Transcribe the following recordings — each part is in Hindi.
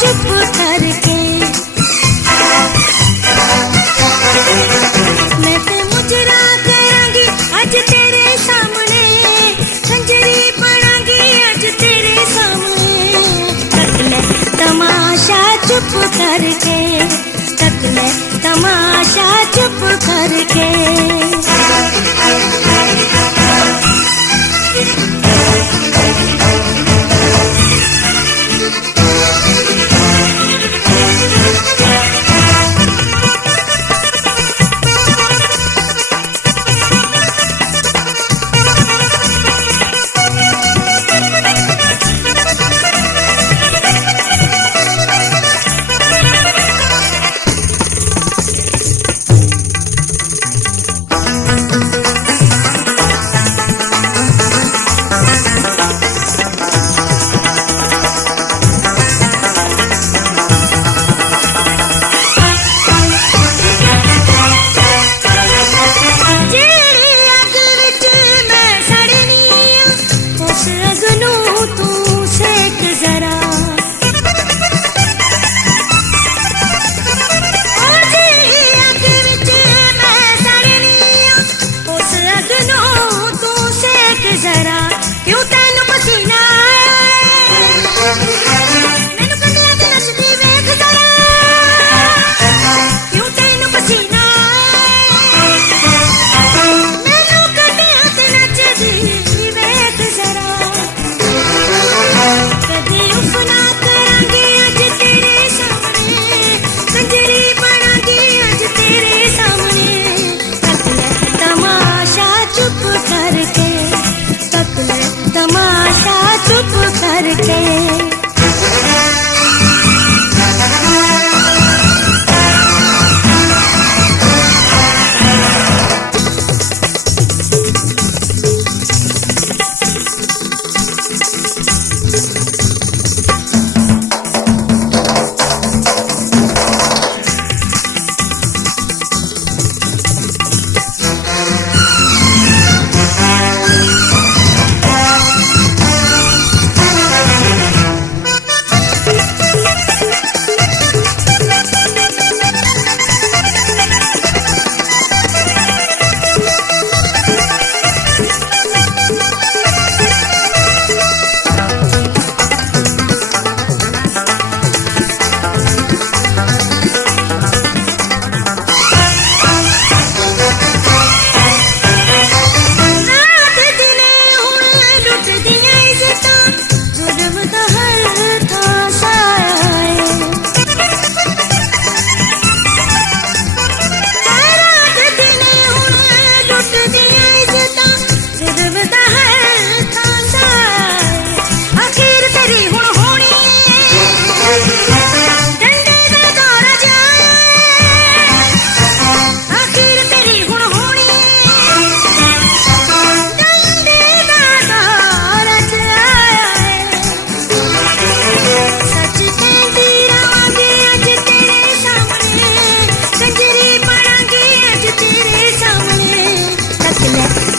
चुप करके। मैं ते मुजरा करांगी अज तेरे सामने, खंजरी बनांगी अज तेरे सामने। तक ले तमाशा चुप करके, तक ले तमाशा चुप करके।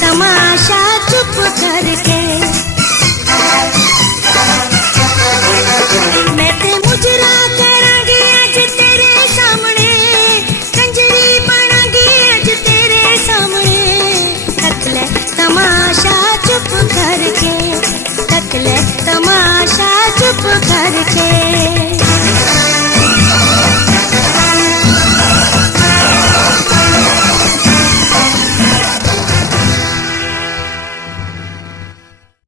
तमाशा चुप करके। मैं ते मुजरा करांगी अज तेरे सामने, कंजरी बनांगी अज तेरे सामने। तक ले तमाशा चुप करके, तक ले तमाशा चुप करके।